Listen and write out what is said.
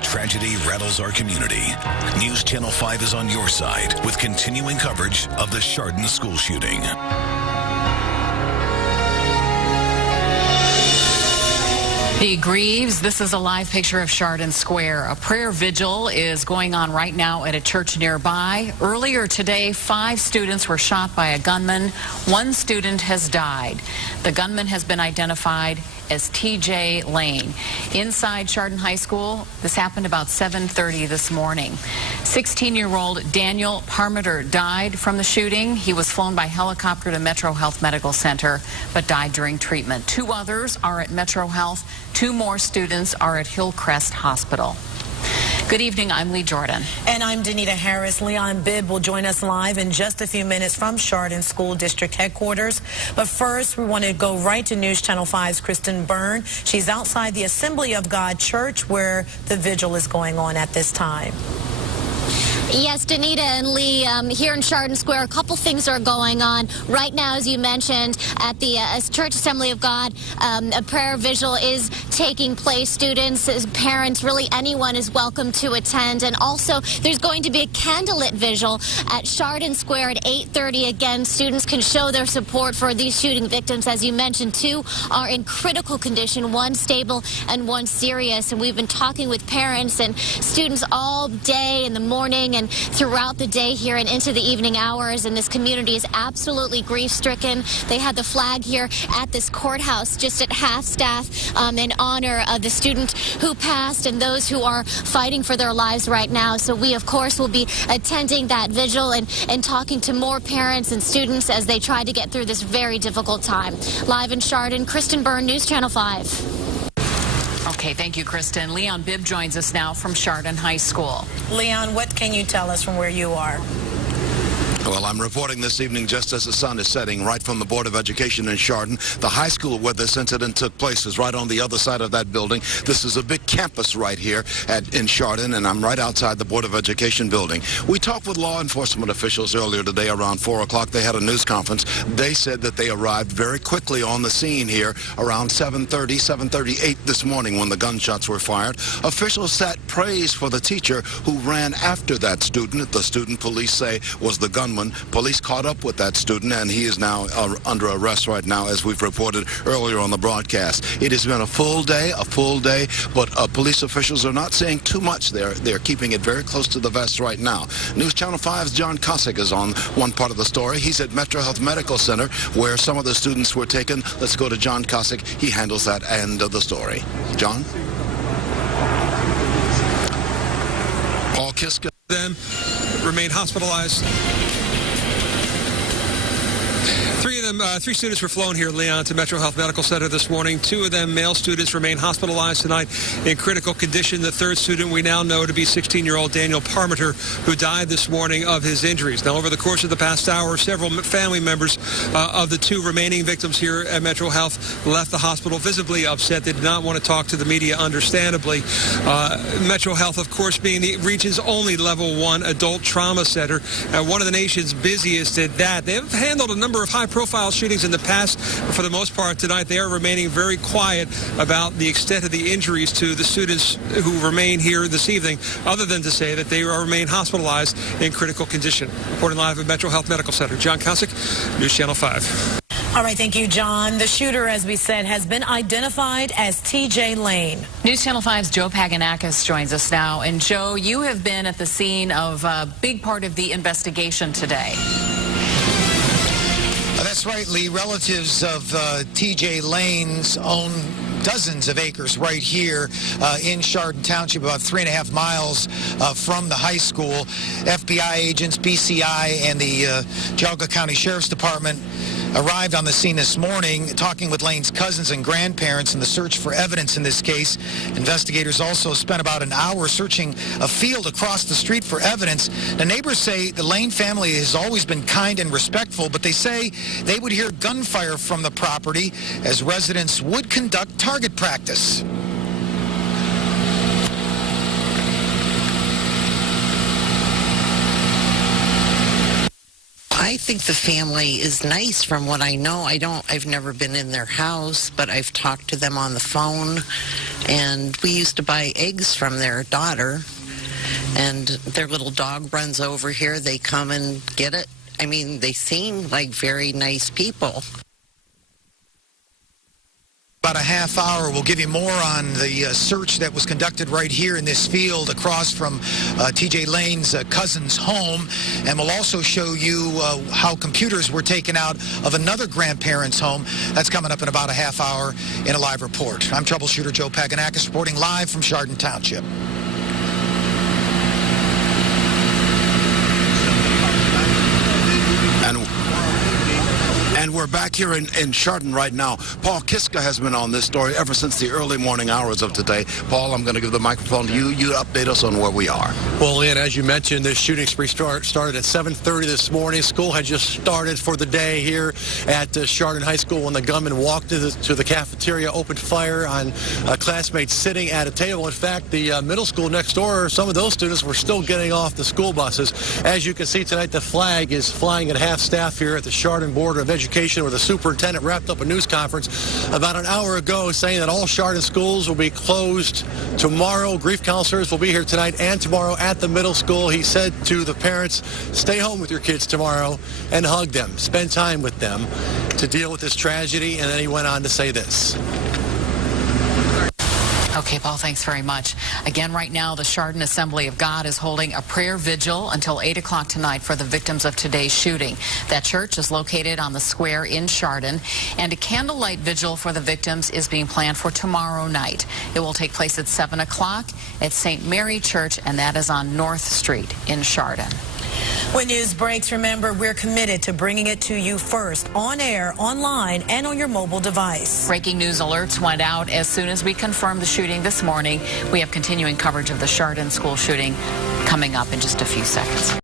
As tragedy rattles our community, News Channel 5 is on your side with continuing coverage of the Chardon school shooting. He grieves. This is a live picture of Chardon Square. A prayer vigil is going on right now at a church nearby. Earlier today, 5 students were shot by a gunman. 1 student has died. The gunman has been identified as TJ Lane. Inside Chardon High School, this happened about 7:30 this morning. 16-year-old Daniel Parmenter died from the shooting. He was flown by helicopter to METROHEALTH Medical Center, but died during treatment. 2 others are at METROHEALTH. 2 more students are at Hillcrest Hospital. Good evening, I'm Lee Jordan. And I'm Danita Harris. Leon Bibb will join us live in just a few minutes from Chardon School District Headquarters. But first, we want to go right to News Channel 5's KRISTIN BYRNE. She's outside the Assembly of God Church where the vigil is going on at this time. Yes, Danita and Lee, here in Chardon Square, a couple things are going on. Right now, as you mentioned, at the Church Assembly of God, a prayer vigil is taking place. Students, parents, really anyone is welcome to attend. And also, there's going to be a candlelit vigil at Chardon Square at 8:30. Again, students can show their support for these shooting victims. As you mentioned, 2 are in critical condition, 1 stable and 1 serious. And we've been talking with parents and students all day in the morning and throughout the day here and into the evening hours, and this community is absolutely grief-stricken. They had the flag here at this courthouse just at half-staff in honor of the student who passed and those who are fighting for their lives right now. So we, of course, will be attending that vigil and talking to more parents and students as they try to get through this very difficult time. Live in Chardon, KRISTIN BYRNE, News Channel 5. Okay, thank you, Kristen. Leon Bibb joins us now from Chardon High School. Leon, what can you tell us from where you are? Well, I'm reporting this evening just as the sun is setting right from the Board of Education in Chardon. The high school where this incident took place is right on the other side of that building. This is a big campus right here in Chardon, and I'm right outside the Board of Education building. We talked with law enforcement officials earlier today around 4 o'clock. They had a news conference. They said that they arrived very quickly on the scene here around 7:30, 7:38 this morning when the gunshots were fired. Officials set praise for the teacher who ran after that student. The student, police say, was the gunman. Police caught up with that student, and he is now under arrest right now, as we've reported earlier on the broadcast. It has been a full day, but police officials are not saying too much. They're keeping it very close to the vest right now. News Channel 5's John Cosick is on one part of the story. He's at METROHEALTH Medical Center, where some of the students were taken. Let's go to John Cosick. He handles that end of the story. John? Paul Kiska then remained hospitalized. 3 students were flown here, Leon, to METROHEALTH Medical Center this morning. 2 of them, male students, remain hospitalized tonight in critical condition. The 3rd student we now know to be 16-year-old Daniel Parmenter, who died this morning of his injuries. Now, over the course of the past hour, several family members of the 2 remaining victims here at METROHEALTH left the hospital visibly upset. They did not want to talk to the media, understandably. METROHEALTH, of course, being the region's only level 1 adult trauma center, one of the nation's busiest at that. They have handled a number of high-profile shootings in the past, but for the most part tonight they are remaining very quiet about the extent of the injuries to the students who remain here this evening, other than to say that they remain hospitalized in critical condition. Reporting live at METROHEALTH Medical Center, John Cosick, News Channel 5. All right, thank you, John. The shooter, as we said, has been identified as TJ Lane. News Channel 5's Joe Paganakis joins us now. And Joe, you have been at the scene of a big part of the investigation today. That's right, Lee. Relatives of TJ Lane's own dozens of acres right here in Chardon Township, about 3.5 miles from the high school. FBI agents, BCI, and the Geauga County Sheriff's Department arrived on the scene this morning, talking with Lane's cousins and grandparents in the search for evidence in this case. Investigators also spent about an hour searching a field across the street for evidence. The neighbors say the Lane family has always been kind and respectful, but they say they would hear gunfire from the property as residents would conduct target practice. I think think the family is nice from what I know. I've never been in their house, but I've talked to them on the phone, and we used to buy eggs from their daughter, and their little dog runs over here. They come and get it. I mean, they seem like very nice people. About a half hour, we'll give you more on the search that was conducted right here in this field across from TJ Lane's cousin's home. And we'll also show you how computers were taken out of another grandparent's home. That's coming up in about a half hour in a live report. I'm troubleshooter Joe Paganakis reporting live from Chardon Township. And we're back here in Chardon right now. Paul Kiska has been on this story ever since the early morning hours of today. Paul, I'm going to give the microphone to you. You update us on where we are. Well, Leanne, as you mentioned, this shooting spree started at 7:30 this morning. School had just started for the day here at Chardon High School when the gunman walked to the cafeteria, opened fire on classmates sitting at a table. In fact, the middle school next door, some of those students were still getting off the school buses. As you can see tonight, the flag is flying at half-staff here at the Chardon Board of Education, where the superintendent wrapped up a news conference about an hour ago saying that all Chardon schools will be closed tomorrow. Grief counselors will be here tonight and tomorrow at the middle school. He said to the parents, stay home with your kids tomorrow and hug them, spend time with them to deal with this tragedy. And then he went on to say this. Okay, Paul, thanks very much. Again, right now, the Chardon Assembly of God is holding a prayer vigil until 8 o'clock tonight for the victims of today's shooting. That church is located on the square in Chardon, and a candlelight vigil for the victims is being planned for tomorrow night. It will take place at 7 o'clock at St. Mary Church, and that is on North Street in Chardon. When news breaks, remember, we're committed to bringing it to you first, on air, online, and on your mobile device. Breaking news alerts went out as soon as we confirmed the shooting this morning. We have continuing coverage of the Chardon school shooting coming up in just a few seconds.